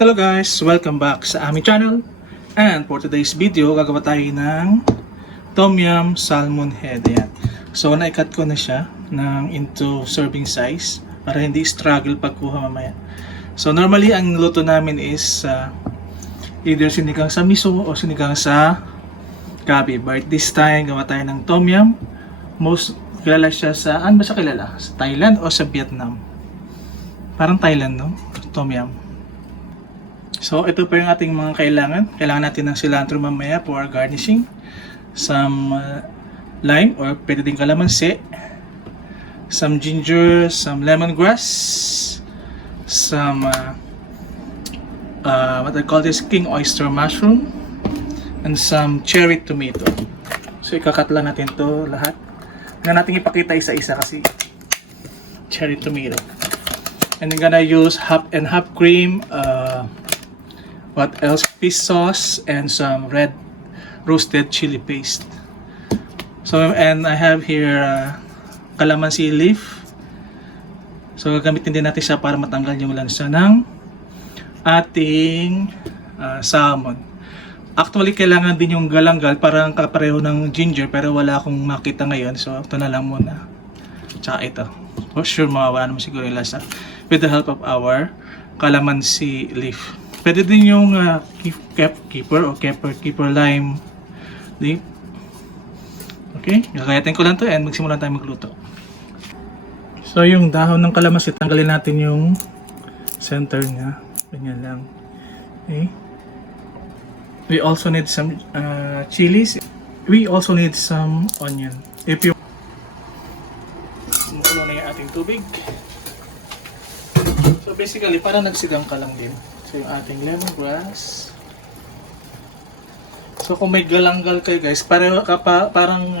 Hello guys! Welcome back sa aming channel. And for today's video, gagawa tayo ng Tom Yum Salmon Head. Ayan. So, na-cut ko na siya into serving size para hindi struggle pagkuha mamaya. So, normally, ang luto namin is either sinigang sa miso o sinigang sa gabi. But this time, gawa tayo ng Tom Yum. Most kilala siya sa, ano ba siya kilala? Sa Thailand o sa Vietnam? Parang Thailand, no? Tom Yum. So, ito pa yung ating mga kailangan. Kailangan natin ng cilantro mamaya for garnishing. Some lime or pwede din kalamansi. Some ginger, some lemongrass. Some, what I call this, king oyster mushroom. And some cherry tomato. So, ikakat lang natin to lahat. Hindi natin ipakita isa-isa kasi cherry tomato. And I'm gonna use half and half cream, what else? Fish sauce and some red roasted chili paste. So, and I have here calamansi leaf. So, gagamitin din natin siya para matanggal yung lansa ng ating salmon. Actually, kailangan din yung galanggal parang kapareho ng ginger pero wala akong makita ngayon. So, ito na lang muna. Tsaka ito. For sure, mawawala naman siguro yung lasa. With the help of our calamansi leaf. Pwede din yung keeper lime leaf. Okay, gagayatin ko lang to and magsimulan tayo magluto. So yung dahon ng kalamansi, tanggalin natin yung center niya. Ganyan lang. Okay. We also need some chilies. We also need some onion. If you kumukulo na yung ating tubig. So basically, parang nagsigang ka lang din. So yung ating lemongrass. So kung may galanggal kayo guys, parang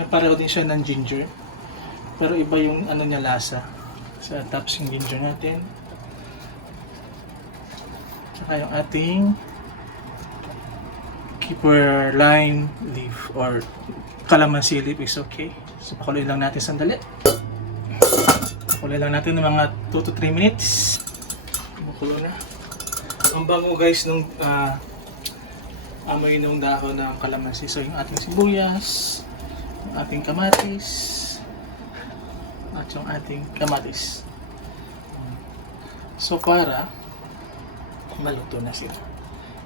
pareho din siya ng ginger. Pero iba yung ano niya lasa. So tapos yung ginger natin. Saka yung ating keeper lime leaf or calamansi leaf is okay. So pakuloy lang natin sandali. Pakuloy lang natin ng mga 2 to 3 minutes. Kumukulo na. Ang bango guys nung amoy nung dahon ng kalamansi. So yung ating sibuyas, yung ating kamatis, at yung ating kamatis. So para maluto na sila.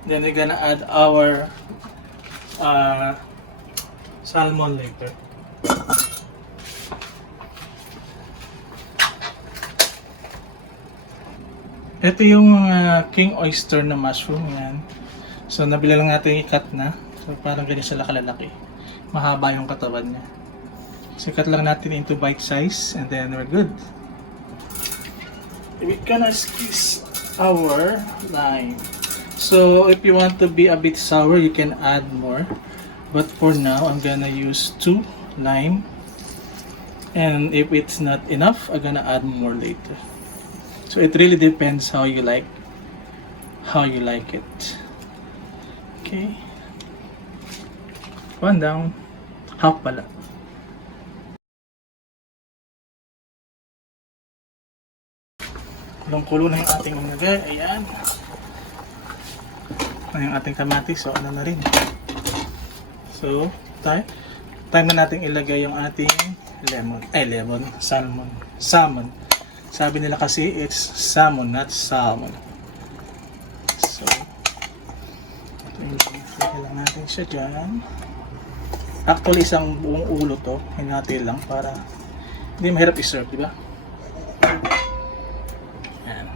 Then we're gonna add our salmon later. Ito yung king oyster na mushroom yan. So nabili lang natin i-cut na. So parang ganyan sila kalalaki. Mahaba yung katawan niya. So cut lang natin into bite size and then we're good. We're gonna squeeze our lime. So if you want to be a bit sour, you can add more. But for now, I'm gonna use 2 lime. And if it's not enough, I'm gonna add more later. So it really depends how you like it. Okay. One down. Half pala. Kulong-kulo na yung ating nilagay. Ayan. Yung ating kamatis. So ano na rin. So time na natin ilagay yung ating salmon. Sabi nila kasi it's salmon, not salmon. So, ilagay lang natin siya dyan. Actually, isang buong ulo to. Hinati lang para hindi mahirap i-serve, di ba? Ayan.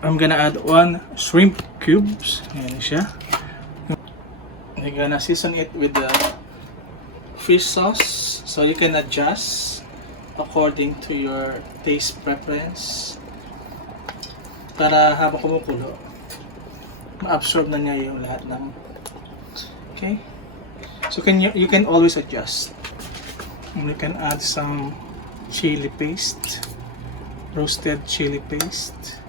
I'm gonna add 1 shrimp cubes. Ayan siya. I'm gonna season it with the fish sauce. So you can adjust according to your taste preference para habang kumukulo ma-absorb na niya yung lahat ng okay. So you can always adjust. And you can add some chili paste, roasted chili paste.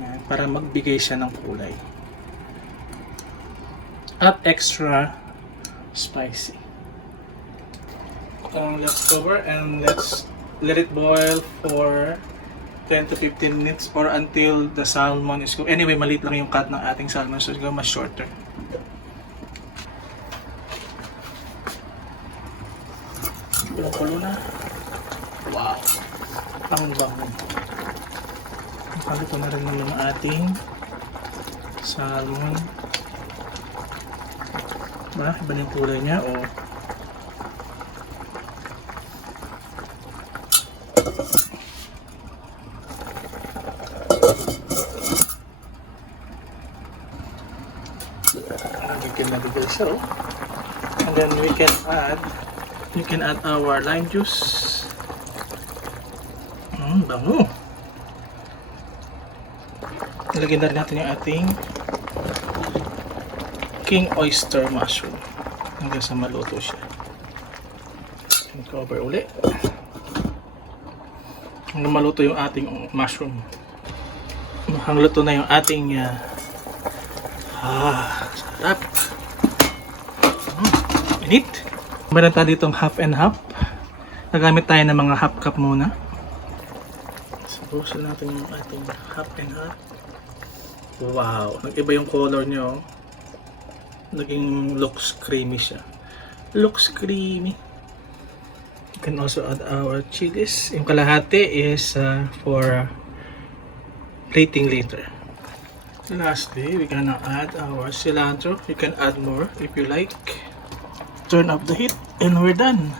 Ayan, para magbigay siya ng kulay at extra spicy. Let's cover and let's let it boil for 10 to 15 minutes or until the salmon is cooked. Anyway, maliit lang yung cut ng ating salmon, so siguro mas shorter. Kulo na. Wow! Ang bango. Nakaluto na rin naman ang ating salmon. Ba? Iba na yung kulay niya, o? So, and then we can add our lime juice. Bango. Ilagay na rin natin yung ating king oyster mushroom hanggang sa maluto siya. And cover ulit hanggang maluto yung ating mushroom. Hanggang luto na yung ating sarap. Init. Meron tayo ditong half and half. Nagamit tayo ng mga half cup muna. Subusin natin yung ating half and half. Wow, nag-iba yung color nyo. Naging looks creamy siya. Looks creamy. You can also add our chilies. Yung kalahati is for plating later. Lastly, we're gonna add our cilantro. You can add more if you like. Turn up the heat and we're done.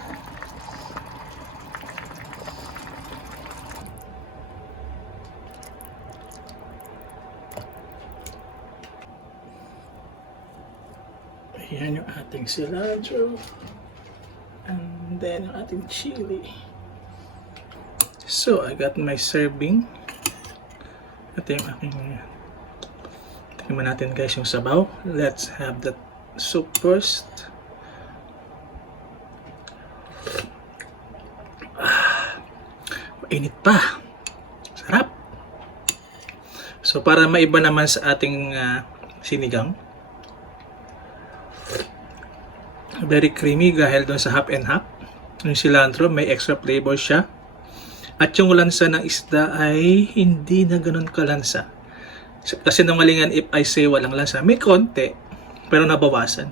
Ayan yung ating cilantro. And then yung ating chili. So, I got my serving. Ito yung aking... Tingnan natin guys yung sabaw. Let's have the soup first. Mainit pa. Sarap. So para maiba naman sa ating sinigang. Very creamy dahil doon sa half and half. Yung cilantro may extra flavor siya. At yung lansa ng isda ay hindi na ganun kalansa. Kasi nangalingan if I say walang lansa, may konti pero nabawasan.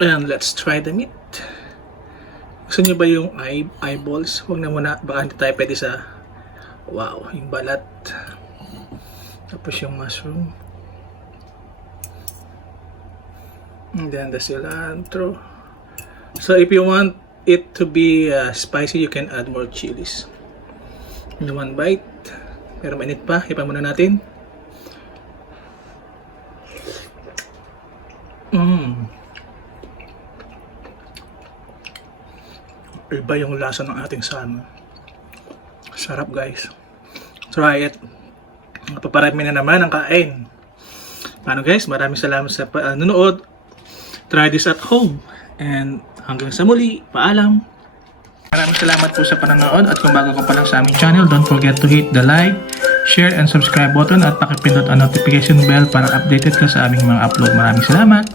And let's try the meat. Gusto niyo ba yung eyeballs? Huwag na muna, baka hindi tayo pwede sa wow, yung balat. Tapos yung mushroom. And then the cilantro. So if you want it to be spicy, you can add more chilies. In one bite. Pero mainit pa, ipan muna natin. Iba yung lasa ng ating salmon. Sarap guys. Try it. Paparami na naman ang kain. Paano guys? Maraming salamat sa panonood. Try this at home. And hanggang sa muli, paalam. Maraming salamat po sa panonood. At kung bago ka pa lang sa aming channel, don't forget to hit the like, share, and subscribe button at pakipindot ang notification bell para updated ka sa aming mga upload. Maraming salamat.